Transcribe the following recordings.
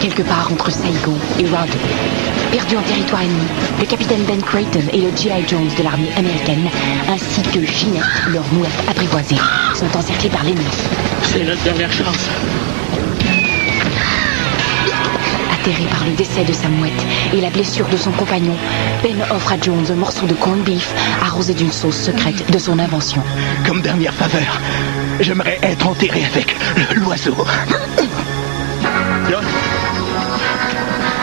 quelque part entre Saigon et Rawdon. Perdus en territoire ennemi, le capitaine Ben Creighton et le G.I. Jones de l'armée américaine, ainsi que Ginette, leur mouette apprivoisée, sont encerclés par l'ennemi. C'est notre dernière chance. Atterré par le décès de sa mouette et la blessure de son compagnon, Ben offre à Jones un morceau de corned beef arrosé d'une sauce secrète de son invention. Comme dernière faveur, j'aimerais être enterré avec l'oiseau.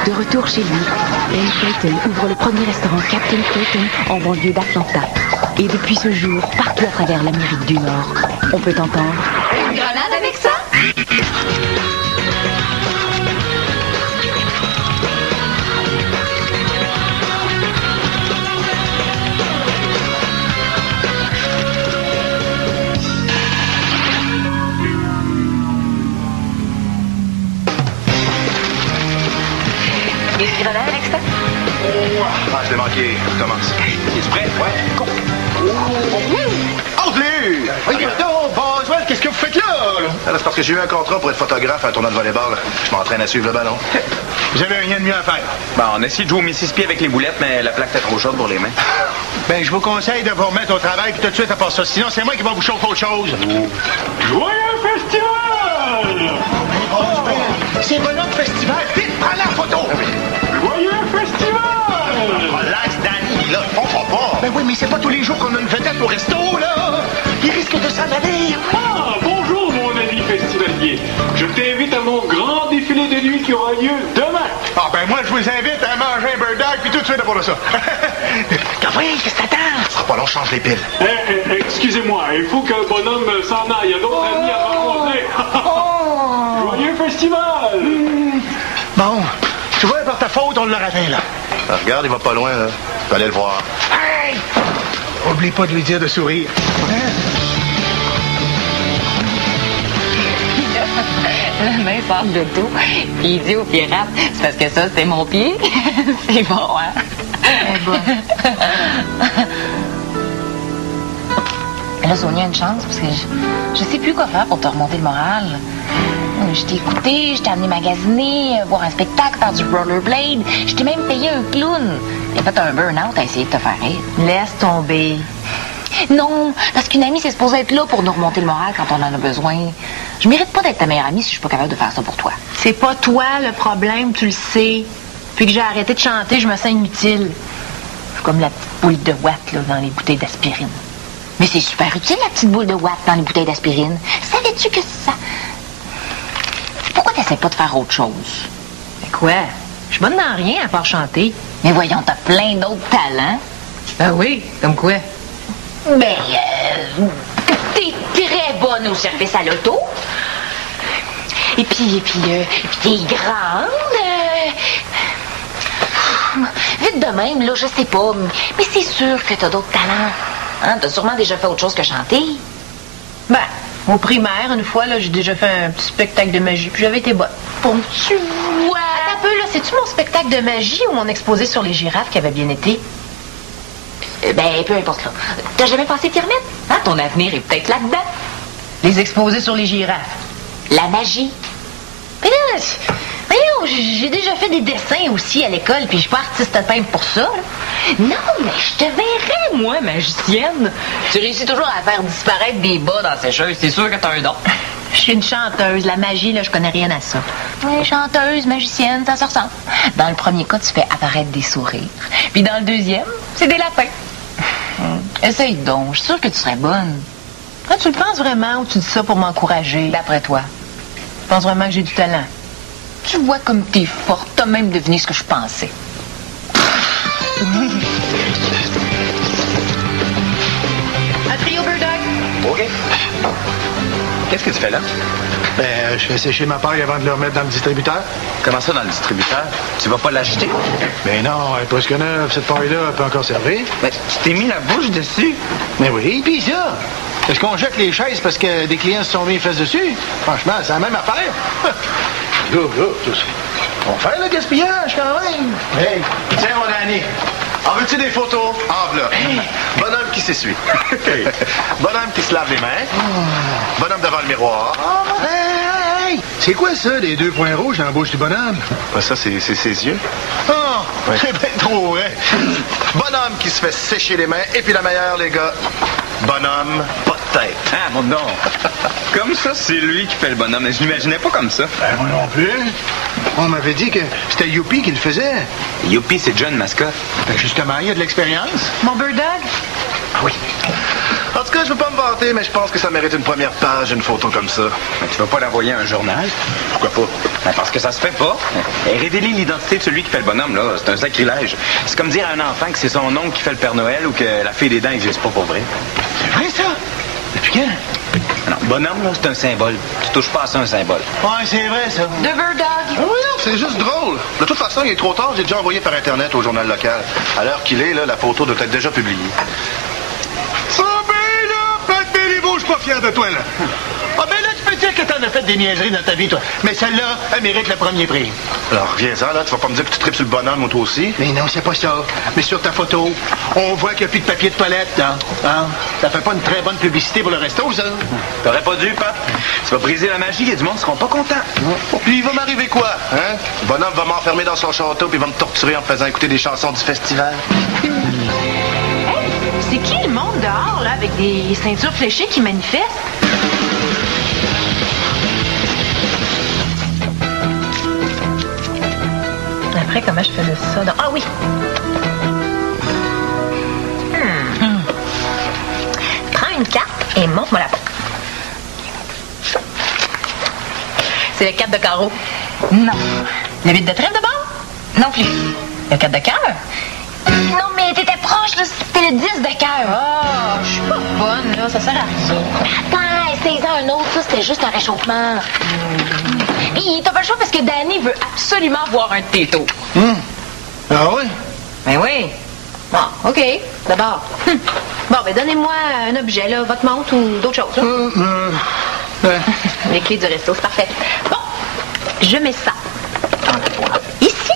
De retour chez lui, Ben Creighton ouvre le premier restaurant Captain Creighton en banlieue d'Atlanta. Et depuis ce jour, partout à travers l'Amérique du Nord, on peut entendre... Une grenade avec ça? Une grenade avec ça? Ah, je l'ai manqué. Je commence. Es-tu prêt? Ouais. Entre-les! Oui, pardon, Boswell, qu'est-ce que vous faites là? C'est parce que j'ai eu un contrat pour être photographe à un tournoi de volleyball. Je m'entraîne à suivre le ballon. Vous avez rien de mieux à faire. Bon, on essaie de jouer au Mississippi avec les boulettes, mais la plaque était trop chaude pour les mains. Ben, je vous conseille de vous remettre au travail puis tout de suite à part ça. Sinon, c'est moi qui vais vous chauffer autre chose. Joyeux festival! C'est mon autre festival. Vite, prends la photo! Joyeux festival! Relax, Danny, là, on va pas. Ben oui, mais c'est pas tous les jours qu'on a une vedette au resto, là. Il risque de s'en aller. Ah, bonjour, mon ami festivalier. Je t'invite à mon grand défilé de nuit qui aura lieu demain. Ah, ben moi, je vous invite à manger un bird dog puis tout de suite après ça. Oui, qu'est-ce que t'attends? Ce sera pas long, change les piles. Excusez-moi, il faut que le bonhomme s'en aille. Il y a d'autres amis à rencontrer. Joyeux festival! Bon, tu vois, par ta faute, on l'a raté, là. Ah, regarde, il va pas loin, là. Tu peux aller le voir. Hey! Oublie pas de lui dire de sourire. La main sort de tout. Il dit au pirate, c'est parce que ça, c'est mon pied. C'est bon, hein? C'est bon. Là, Sonia a une chance, parce que je sais plus quoi faire pour te remonter le moral. Je t'ai écouté, je t'ai amené magasiner, voir un spectacle, faire du rollerblade. Je t'ai même payé un clown. J'ai fait un burn-out à essayer de te faire rire. Laisse tomber. Non, parce qu'une amie, c'est supposé être là pour nous remonter le moral quand on en a besoin. Je mérite pas d'être ta meilleure amie si je suis pas capable de faire ça pour toi. C'est pas toi le problème, tu le sais. Depuis que j'ai arrêté de chanter, je me sens inutile. Je suis comme la petite boule de watt là, dans les bouteilles d'aspirine. Mais c'est super utile, la petite boule de watt dans les bouteilles d'aspirine. Savais-tu que ça... Pourquoi t'essaies pas de faire autre chose? Mais quoi? Je suis bonne dans rien à part chanter. Mais voyons, t'as plein d'autres talents. Ah oui? Comme quoi? Ben, t'es très bonne au service à l'auto. Et puis t'es grande. Vite de même, là, je sais pas. Mais c'est sûr que t'as d'autres talents. Hein? T'as sûrement déjà fait autre chose que chanter. Ben, au primaire, une fois, là, j'ai déjà fait un petit spectacle de magie, puis j'avais été bonne. Bon, tu vois... Attends un peu, là, c'est-tu mon spectacle de magie ou mon exposé sur les girafes qui avait bien été? Ben, peu importe, là. T'as jamais pensé t'y remettre? Hein? Ton avenir est peut-être là-dedans. Les exposés sur les girafes. La magie. Mais là, voyons, j'ai déjà fait des dessins aussi à l'école, puis je suis pas artiste peintre pour ça, là. Non, mais je te verrais, moi, magicienne. Tu réussis toujours à faire disparaître des bas dans ces choses. C'est sûr que t'as un don. Je suis une chanteuse. La magie, là, je connais rien à ça. Oui, chanteuse, magicienne, ça se ressemble. Dans le premier cas, tu fais apparaître des sourires. Puis dans le deuxième, c'est des lapins. Essaye donc. Je suis sûre que tu serais bonne. Ah, tu le penses vraiment ou tu dis ça pour m'encourager? D'après toi. Tu penses vraiment que j'ai du talent? Tu vois comme t'es forte. T'as même deviné ce que je pensais. Un trio bird dog. OK. Qu'est-ce que tu fais là? Ben, je fais sécher ma paille avant de le remettre dans le distributeur. Comment ça, dans le distributeur? Tu vas pas l'acheter? Ben non, elle est presque neuve. Cette paille-là, elle peut encore servir. Ben, tu t'es mis la bouche dessus? Mais oui, puis ça. Est-ce qu'on jette les chaises parce que des clients se sont mis les fesses dessus? Franchement, c'est la même affaire. On fait le gaspillage quand même. Hey, tiens, mon Danny. En veux-tu des photos? Enveloppe. Bonhomme qui s'essuie. Bonhomme qui se lave les mains. Bonhomme devant le miroir. Hey! C'est quoi ça, les 2 points rouges dans la bouche du bonhomme? Ben, ça, c'est ses yeux. Oh, Ouais. c'est bien trop vrai. Bonhomme qui se fait sécher les mains. Et puis la meilleure, les gars, bonhomme, pas de tête. Ah, mon nom. Comme ça, c'est lui qui fait le bonhomme. Mais je l'imaginais pas comme ça. Ben, moi non plus. On m'avait dit que c'était Youpi qui le faisait. Youpi, c'est John Mascot. Ben, justement, il y a de l'expérience. Mon bird dog? Oui. En tout cas, je veux pas me vanter, mais je pense que ça mérite une première page, une photo comme ça. Mais tu vas pas l'envoyer à un journal? Pourquoi pas? Ben, parce que ça se fait pas. Et révéler l'identité de celui qui fait le bonhomme, là, c'est un sacrilège. C'est comme dire à un enfant que c'est son oncle qui fait le Père Noël ou que la fée des dents n'existe pas pour vrai. C'est vrai, ça? Depuis quand? Non, bonhomme, là, c'est un symbole. Tu touches pas à ça, un symbole. Ouais, c'est vrai, ça. De bird dog? Ah oui, non, c'est juste drôle. De toute façon, il est trop tard, j'ai déjà envoyé par Internet au journal local. À l'heure qu'il est, là, la photo doit être déjà publiée. Ça ben là, Pat Béliveau, je suis pas fier de toi, là. Ah ben là, tu peux dire que t'en as fait des niaiseries dans ta vie, toi. Mais celle-là, elle mérite le premier prix. Alors, reviens-en, là, tu vas pas me dire que tu tripes sur le bonhomme, ou toi aussi? Mais non, c'est pas ça. Mais sur ta photo, on voit qu'il n'y a plus de papier de toilette, hein? Hein? Ça fait pas une très bonne publicité pour le resto, ça. T'aurais pas dû, Pat. Tu vas briser la magie et du monde seront pas contents. Puis il va m'arriver quoi, hein? Le bonhomme va m'enfermer dans son château puis il va me torturer en me faisant écouter des chansons du festival. C'est qui le monde dehors, là, avec des ceintures fléchées qui manifestent? Après, comment je faisais ça? Ah oui! Prends une carte et montre-moi la porte. C'est la carte de carreau. Non. Le 8 de trèfle de bord? Non plus. La carte de cœur? Non, mais t'étais proche, là. C'était le 10 de cœur. Oh, je suis pas bonne, là. Ça sert à rien. Attends, essaye-en un autre. Ça, c'était juste un réchauffement. Puis t'as pas le choix parce que Danny veut absolument voir un de tes taux. Ah oui? Ben oui. Bon, OK. D'abord. Bon, ben donnez-moi un objet, là. Votre montre ou d'autres choses, là. Les clés du resto, c'est parfait. Bon, je mets ça dans la boîte. Ici,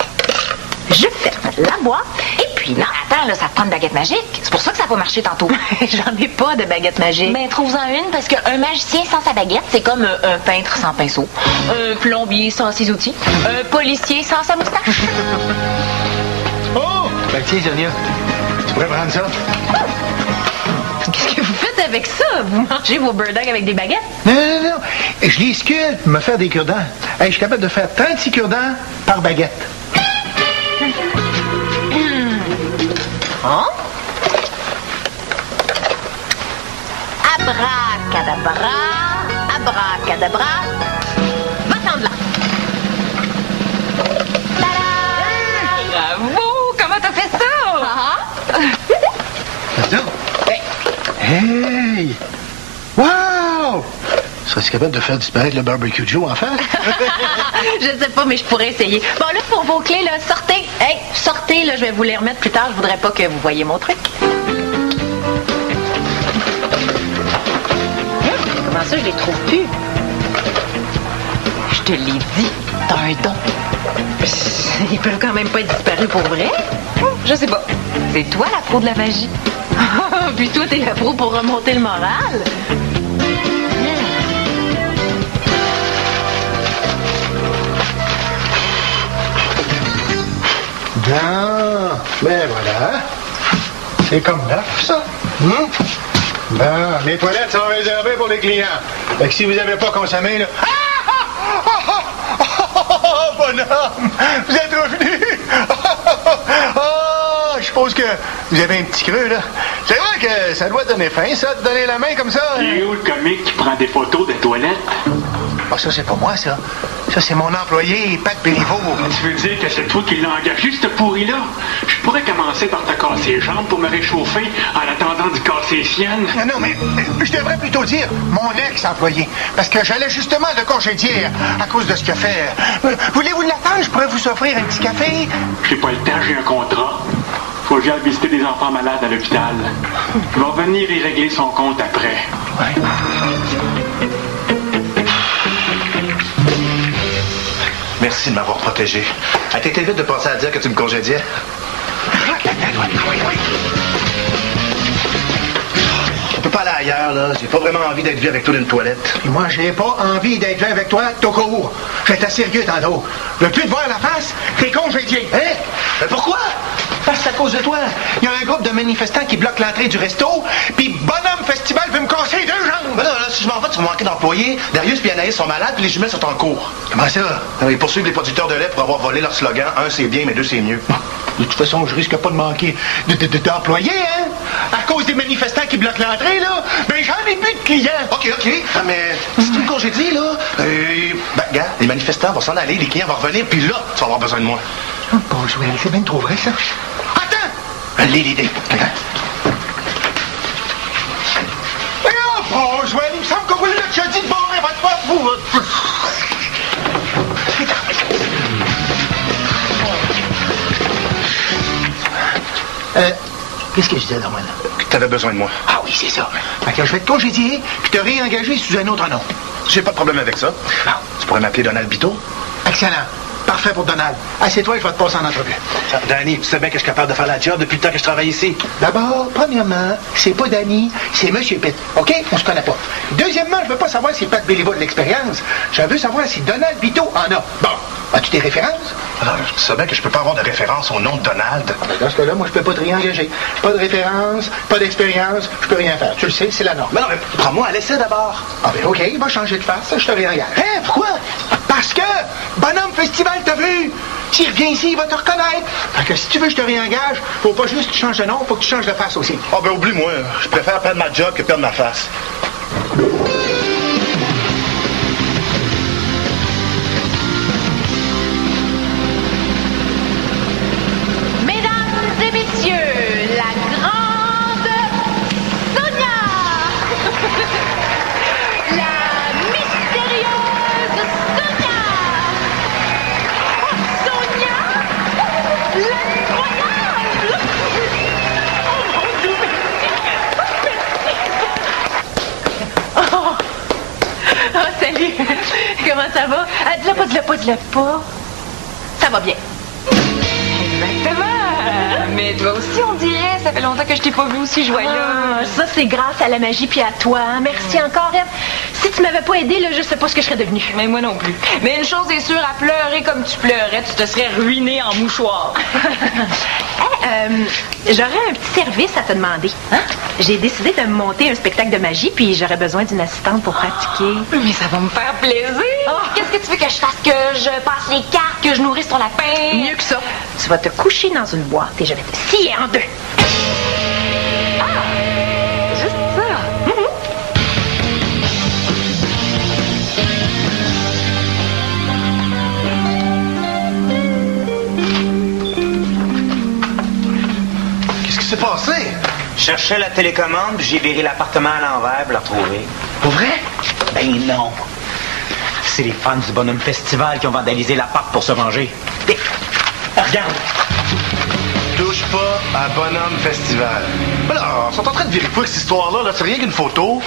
je ferme la boîte. Et puis Non, attends, là, ça te prend une baguette magique. C'est pour ça que ça va marcher tantôt. j'en ai pas de baguette magique. Ben, trouve-en une, parce qu'un magicien sans sa baguette, c'est comme un peintre sans pinceau, un plombier sans ses outils, un policier sans sa moustache. Oh! Ben tiens, Sonia, tu pourrais prendre ça? Qu'est-ce que vous faites avec ça? Vous mangez vos bird dogs avec des baguettes? Non, non, non. Je les sculpte pour me faire des cure-dents. Hey, je suis capable de faire 36 cure-dents par baguette. Hein? Abracadabra, abracadabra, va-t'en de là. Bravo! Comment t'as fait ça? Ça. Hey! Wow! Serais-tu capable de faire disparaître le barbecue Joe en face? Je sais pas, mais je pourrais essayer. Bon, là, pour vos clés, là, sortez. Hey, sortez, là, je vais vous les remettre plus tard. Je voudrais pas que vous voyiez mon truc. Comment ça, je les trouve plus? Je te l'ai dit, t'as un don. Ils peuvent quand même pas être disparus pour vrai. Je sais pas. C'est toi la pro de la magie. Puis toi, t'es la pro pour remonter le moral. Non, ben voilà. C'est comme là, ça. Bon, les toilettes sont réservées pour les clients. Fait que si vous n'avez pas consommé, là... Oh, bonhomme! Vous êtes revenu! Je suppose que vous avez un petit creux, là. C'est vrai que ça doit donner faim, ça, de donner la main comme ça. Il est où le comique qui prend des photos des toilettes? Ah, ça, c'est pas moi, ça. Ça, c'est mon employé, Pat Béliveau. Tu veux dire que c'est toi qui l'as engagé, ce pourri-là? Je pourrais commencer par te casser les jambes pour me réchauffer en attendant de casser les siennes. Non, mais je devrais plutôt dire mon ex-employé. Parce que j'allais justement le congédier à cause de ce qu'il a fait. Voulez-vous l'attendre? Je pourrais vous offrir un petit café? J'ai pas le temps, j'ai un contrat. Faut que j'aille visiter des enfants malades à l'hôpital. Je vais revenir y régler son compte après. Ouais. Merci de m'avoir protégé. T'étais vite de penser à dire que tu me congédiais. peux pas aller ailleurs, là. J'ai pas vraiment envie d'être vu avec toi dans une toilette. Et moi, j'ai pas envie d'être vu avec toi, tout court. Je vais être sérieux tantôt. Je veux plus te voir la face, t'es congédié. Hein? Mais pourquoi? Parce que c'est à cause de toi. Il y a un groupe de manifestants qui bloquent l'entrée du resto, puis Bonhomme Festival veut me casser 2 jambes. Ben là, si je m'en vais, tu vas manquer d'employés. Darius et Anaïs sont malades, puis les jumelles sont en cours. Comment ça? Ils poursuivent les producteurs de lait pour avoir volé leur slogan. 1, c'est bien, mais 2, c'est mieux. De toute façon, je risque pas de manquer d'employés, hein? À cause des manifestants qui bloquent l'entrée, là. Ben, j'en ai plus de clients. OK. Ah, mais si tu me congédies, là, ben, regarde, les manifestants vont s'en aller, les clients vont revenir, puis là, tu vas avoir besoin de moi. Oh, bon, Joël, c'est bien trop vrai, ça. Attends! Allez, l'idée. Oh, Joël, il me semble que vous l'avez déjà dit de barrer votre porte, vous. Qu'est-ce que je disais dans moi, là? Que t'avais besoin de moi. Ah oui, c'est ça. Fait que je vais te congédier, puis te réengager sous un autre nom. J'ai pas de problème avec ça. Bon. Tu pourrais m'appeler Donald Bito? Excellent. Parfait pour Donald. Assieds-toi et je vais te passer en entrevue. Danny, tu sais bien que je suis capable de faire la job depuis le temps que je travaille ici. D'abord, premièrement, c'est pas Danny, c'est M. Pitt. OK? On se connaît pas. Deuxièmement, je veux pas savoir si Pat Béliveau de l'expérience. Je veux savoir si Donald Bito en a. Bon. As-tu des références? Alors, tu sais bien que je peux pas avoir de référence au nom de Donald. Dans ce cas-là, moi, je peux pas te réengager. Pas de référence, pas d'expérience, je peux rien faire. Tu le sais, c'est la norme. Mais non, mais prends-moi à l'essai d'abord. Ah ben OK, va changer de face, je te réengage. Hein? Pourquoi? Parce que Bonhomme Festival t'a vu. S'il revient ici, il va te reconnaître. Fait que si tu veux que je te réengage, faut pas juste que tu changes de nom, faut que tu changes de face aussi. Ah ben oublie-moi, je préfère perdre ma job que perdre ma face. Mesdames et messieurs, la grande Sonia! La mystérieuse Sonia! Oh, Sonia! L'incroyable! Oh mon Dieu, merci! Oh, salut! Comment ça va? Dis-le pas. Ça va bien. Exactement. Mais toi aussi, on dirait. Ça fait longtemps que je t'ai pas vu aussi joyeux. Ah, ça, c'est grâce à la magie puis à toi. Hein. Merci encore, Eve. Si tu m'avais pas aidé, là, je sais pas ce que je serais devenue. Mais moi non plus. Mais une chose est sûre, à pleurer comme tu pleurais, tu te serais ruiné en mouchoir. J'aurais un petit service à te demander. Hein? J'ai décidé de monter un spectacle de magie, puis j'aurais besoin d'une assistante pour pratiquer. Mais ça va me faire plaisir. Qu'est-ce que tu veux que je fasse? Que je passe les cartes, que je nourrisse ton lapin? Mieux que ça. Tu vas te coucher dans une boîte et je vais te scier en deux. Juste ça. Qu'est-ce qui s'est passé? Je cherchais la télécommande, puis j'ai viré l'appartement à l'envers pour la retrouver. Pour vrai? Ben non. C'est les fans du Bonhomme Festival qui ont vandalisé l'appart pour se venger. Regarde. Touche pas à Bonhomme Festival. Mais là, ils sont en train de vérifier que cette histoire-là, là, c'est rien qu'une photo.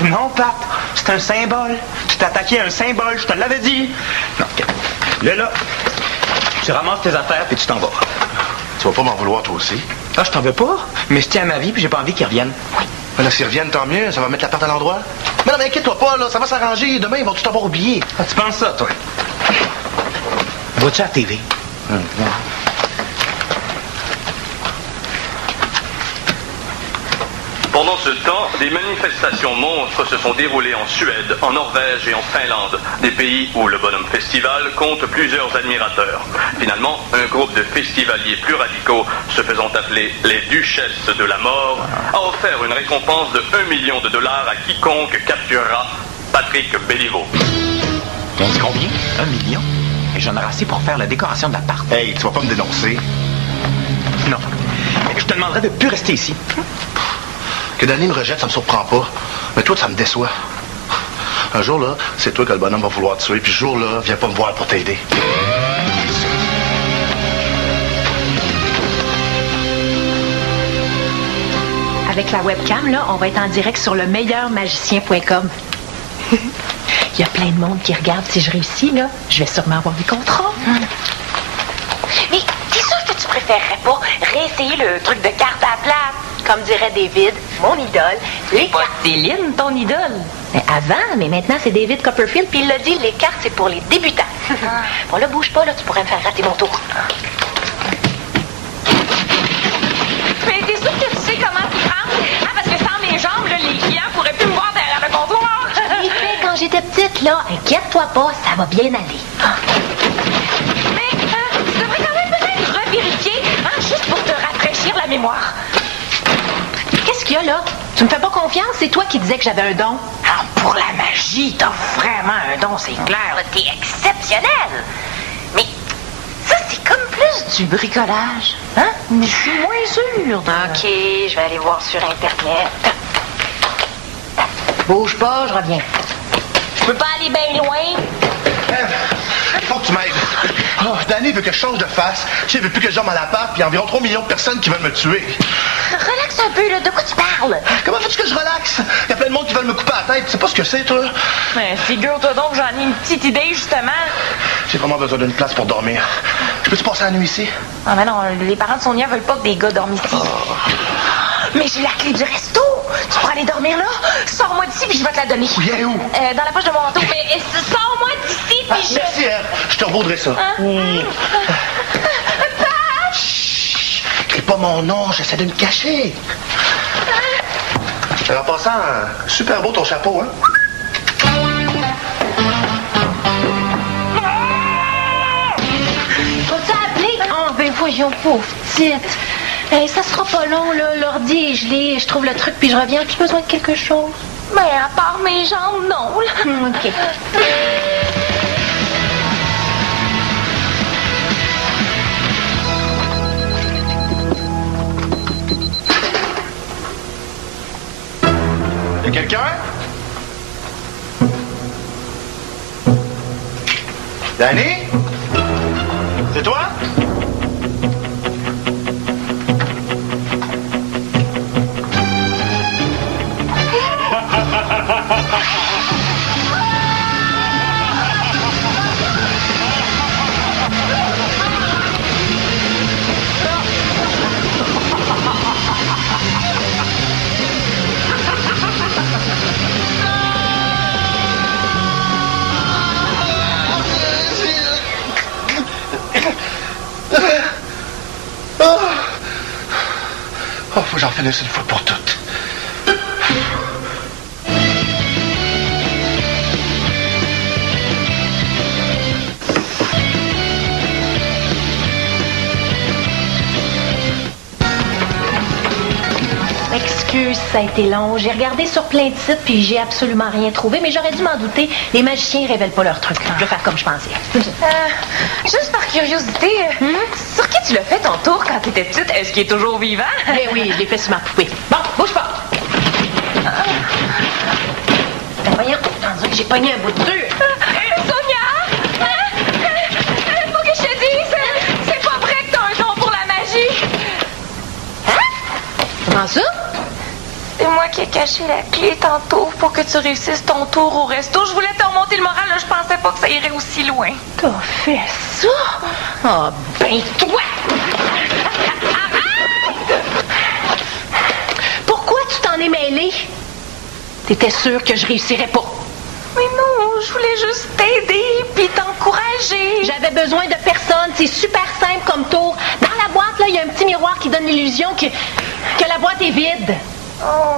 Non, Pat, c'est un symbole. Tu t'es attaqué à un symbole, je te l'avais dit. Non, regarde. Là, tu ramasses tes affaires puis tu t'en vas. Tu vas pas m'en vouloir, toi aussi? Ah, je t'en veux pas, mais je tiens à ma vie puis j'ai pas envie qu'ils reviennent. Oui. Mais là, s'ils reviennent, tant mieux, ça va mettre la porte à l'endroit. Mais non, mais inquiète-toi pas, là, ça va s'arranger. Demain, ils vont tout avoir oublié. Ah, tu penses ça, toi? Vois-tu à la TV? Pendant ce temps, des manifestations monstres se sont déroulées en Suède, en Norvège et en Finlande, des pays où le Bonhomme Festival compte plusieurs admirateurs. Finalement, un groupe de festivaliers plus radicaux, se faisant appeler les Duchesses de la Mort, a offert une récompense de $1 million à quiconque capturera Patrick Béliveau. On dit combien? 1 million? Et j'en aurai assez pour faire la décoration de l'appart. Hey, tu vas pas me dénoncer. Non. Je te demanderai de plus rester ici. Que Danny me rejette, ça me surprend pas. Mais toi, ça me déçoit. Un jour, là, c'est toi que le bonhomme va vouloir tuer, puis ce jour-là, viens pas me voir pour t'aider. Avec la webcam, là, on va être en direct sur le meilleurmagicien.com. Il y a plein de monde qui regarde. Si je réussis, là, je vais sûrement avoir des contrats. Mais t'es sûr que tu préférerais pas réessayer le truc de carte à plat? Comme dirait David, mon idole, C'est pas Céline, ton idole. Mais avant, mais maintenant, c'est David Copperfield, puis il l'a dit, les cartes, c'est pour les débutants. Bon, là, bouge pas, là, tu pourrais me faire rater mon tour. Mais t'es sûr que tu sais comment t'y prendre? Ah, parce que sans mes jambes, là, les clients pourraient plus me voir derrière le comptoir. Je l'ai fait quand j'étais petite, là. Inquiète-toi pas, ça va bien aller. Mais tu devrais quand même peut-être revérifier, juste pour te rafraîchir la mémoire. Qu'est-ce qu'il y a, là? Tu me fais pas confiance? C'est toi qui disais que j'avais un don. Alors, pour la magie, t'as vraiment un don, c'est clair. T'es exceptionnel. Mais ça, c'est comme plus du bricolage. Hein? Mais je suis moins sûre. OK, je vais aller voir sur Internet. Bouge pas, je reviens. Je peux pas aller bien loin. Il faut que tu m'aides. Oh, Danny veut que je change de face. Tu sais, il veut plus que je dorme à l'appart, puis il y a environ 3 millions de personnes qui veulent me tuer. Relaxe un peu, là. De quoi tu parles? Comment veux-tu que je relaxe? Il y a plein de monde qui veulent me couper la tête. Tu sais pas ce que c'est, toi? Mais figure-toi donc, j'en ai une petite idée, justement. J'ai vraiment besoin d'une place pour dormir. Je peux-tu passer la nuit ici? Ah, mais non, les parents de Sonia veulent pas que des gars dorment ici. Oh. Mais j'ai la clé du resto. Tu pourras aller dormir là? Sors-moi d'ici, puis je vais te la donner. Oui, où? Dans la poche de mon manteau. Mais sors-moi d'ici, puis je... Merci, hein? Je te revaudrai ça. Chut! Crie pas mon nom, j'essaie de me cacher. En passant, super beau ton chapeau, hein? Vas-tu appeler? Oh, ben voyons, pauvre petite. Hey, ça sera pas long, là. L'ordi est gelé, je trouve le truc, puis je reviens. As-tu besoin de quelque chose? Mais à part mes jambes, non. Là. OK. Y'a quelqu'un? Danny? C'est toi? Oh, faut que j'en finisse une fois pour toutes. Excuse, ça a été long. J'ai regardé sur plein de sites, puis j'ai absolument rien trouvé, mais j'aurais dû m'en douter. Les magiciens révèlent pas leurs trucs. Je vais faire comme je pensais. Juste par curiosité, sur qui tu l'as fait ton tour quand t'étais petite? Est-ce qu'il est toujours vivant? Eh oui, je l'ai fait sur ma poupée. Bon, bouge pas. Ben voyons, on dirait que j'ai pogné un bout de dur. Sonia! Faut que je te dise, c'est pas vrai que t'as un don pour la magie. Comment ça? C'est moi qui ai caché la clé tantôt pour que tu réussisses ton tour au resto. Je voulais te remonter le moral, là, je pensais pas que ça irait aussi loin. T'as fait ça? Ah, ben toi! Pourquoi tu t'en es mêlé? T'étais sûre que je réussirais pas. Mais non, je voulais juste t'aider puis t'encourager. J'avais besoin de personne. C'est super simple comme tour. Dans la boîte, là, il y a un petit miroir qui donne l'illusion que la boîte est vide. Oh,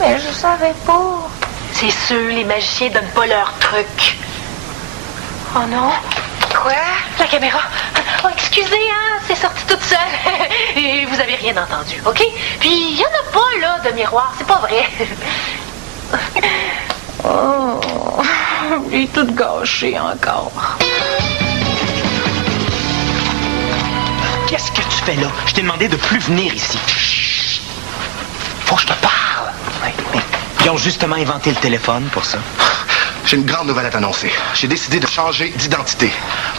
mais je savais pas. C'est sûr, les magiciens donnent pas leurs trucs. Oh non. Quoi? La caméra. Oh, excusez, hein, c'est sorti toute seule. Et vous avez rien entendu, OK? Puis, il y en a pas, là, de miroir. C'est pas vrai. Oh, j'ai tout gâché encore. Qu'est-ce que tu fais là? Je t'ai demandé de plus venir ici. Chut! Faut que je te parle. Ouais, mais ils ont justement inventé le téléphone pour ça. J'ai une grande nouvelle à t'annoncer. J'ai décidé de changer d'identité.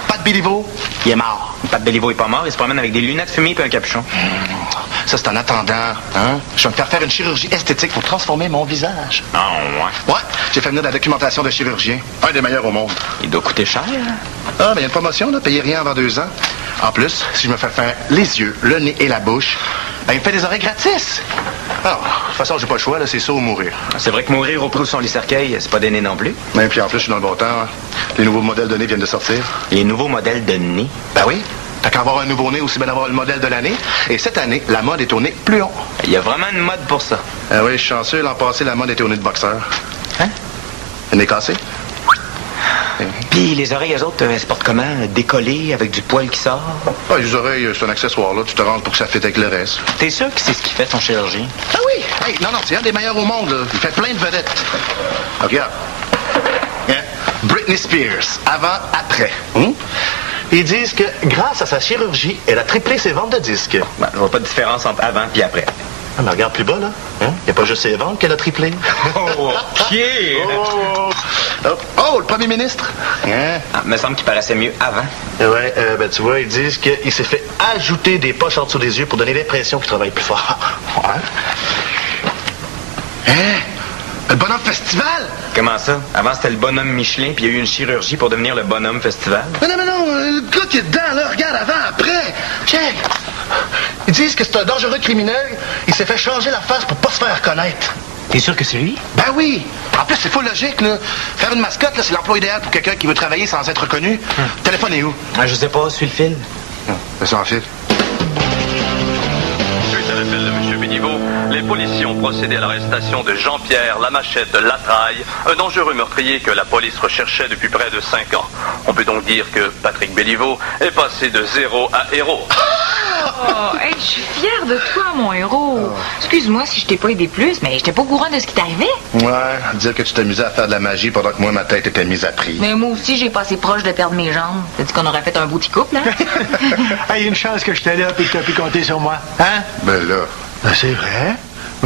Pat Béliveau, il est mort. Pat Béliveau est pas mort, il se promène avec des lunettes fumées et un capuchon. Ça, c'est en attendant, hein? Je vais me faire une chirurgie esthétique pour transformer mon visage. Ah, ouais. Ouais, j'ai fait venir de la documentation de chirurgien. Un des meilleurs au monde. Il doit coûter cher. Ah, mais il y a une promotion, là. Payez rien avant 2 ans. En plus, si je me fais faire les yeux, le nez et la bouche, ben, il me fait des oreilles gratis. Alors, de toute façon, j'ai pas le choix, là, c'est ça ou mourir. C'est vrai que mourir au Proust-sur-les-Cercueils, c'est pas donné non plus. Mais puis en plus, je suis dans le bon temps. Hein. Les nouveaux modèles de nez viennent de sortir. Les nouveaux modèles de nez? Ben oui. T'as qu'à avoir un nouveau nez, aussi bien d'avoir le modèle de l'année. Et cette année, la mode est au nez plus long. Il y a vraiment une mode pour ça. Ah oui, je suis chanceux. L'an passé, la mode était au nez de boxeur. Hein? Le nez cassé. Puis les oreilles, eux autres, elles se portent comment? Décollées, avec du poil qui sort? Ah, les oreilles, c'est un accessoire, là. Tu te rentres pour que ça fitte avec le reste. T'es sûr que c'est ce qui fait ton chirurgien? Ah oui! Hey, non, c'est un des meilleurs au monde, là. Il fait plein de vedettes. Regarde. Hein? Britney Spears, avant, après. Ils disent que grâce à sa chirurgie, elle a triplé ses ventes de disques. Ben, je vois pas de différence entre avant et après. Ah, mais regarde plus bas, là. Hein? Il n'y a pas juste ses ventes qu'elle a triplé. Oh, pied! Oh, le premier ministre. Hein? Ah, me semble qu'il paraissait mieux avant. Ouais, ben tu vois, ils disent qu'il s'est fait ajouter des poches en dessous des yeux pour donner l'impression qu'il travaille plus fort. Ouais. Hein? Le bonhomme festival? Comment ça? Avant, c'était le bonhomme Michelin, puis il y a eu une chirurgie pour devenir le bonhomme festival. Mais non, le gars qui est dedans, là, regarde, avant, après. Check. Ils disent que c'est un dangereux criminel. Il s'est fait changer la face pour pas se faire reconnaître. T'es sûr que c'est lui? Ben oui. En plus, c'est full logique, là. Faire une mascotte, là, c'est l'emploi idéal pour quelqu'un qui veut travailler sans être reconnu. Le téléphone est où? Ah, je sais pas, suis le fil. C'est en fil. Suite à l'appel de M. Béliveau, les policiers ont procédé à l'arrestation de Jean-Pierre Lamachette Latraille, un dangereux meurtrier que la police recherchait depuis près de 5 ans. On peut donc dire que Patrick Béliveau est passé de zéro à héros. Oh, hey, je suis fière de toi, mon héros. Excuse-moi si je t'ai pas aidé plus, mais j'étais pas au courant de ce qui t'arrivait. Ouais, dire que tu t'amusais à faire de la magie pendant que moi, ma tête était mise à prix. Mais moi aussi, j'ai passé proche de perdre mes jambes. T'as dit qu'on aurait fait un beau petit couple, hein? Hey, une chance que j'étais là et que t'as pu compter sur moi. Hein? Ben là. Ben, c'est vrai.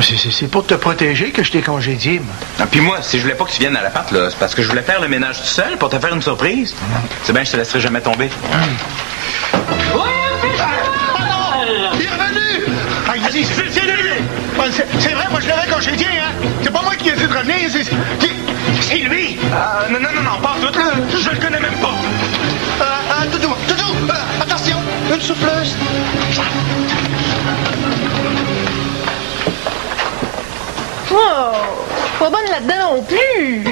C'est pour te protéger que je t'ai congédié, moi. Ah, puis moi, si je voulais pas que tu viennes à l'appart, là, c'est parce que je voulais faire le ménage tout seul pour te faire une surprise. C'est bien, je te laisserai jamais tomber. C'est vrai, moi je l'avais congédié, hein? C'est pas moi qui ai dit de revenir, c'est lui! Non, pas tout, là. Je le connais même pas. Doudou, attention, une souffleuse. Oh, pas bonne là-dedans non plus.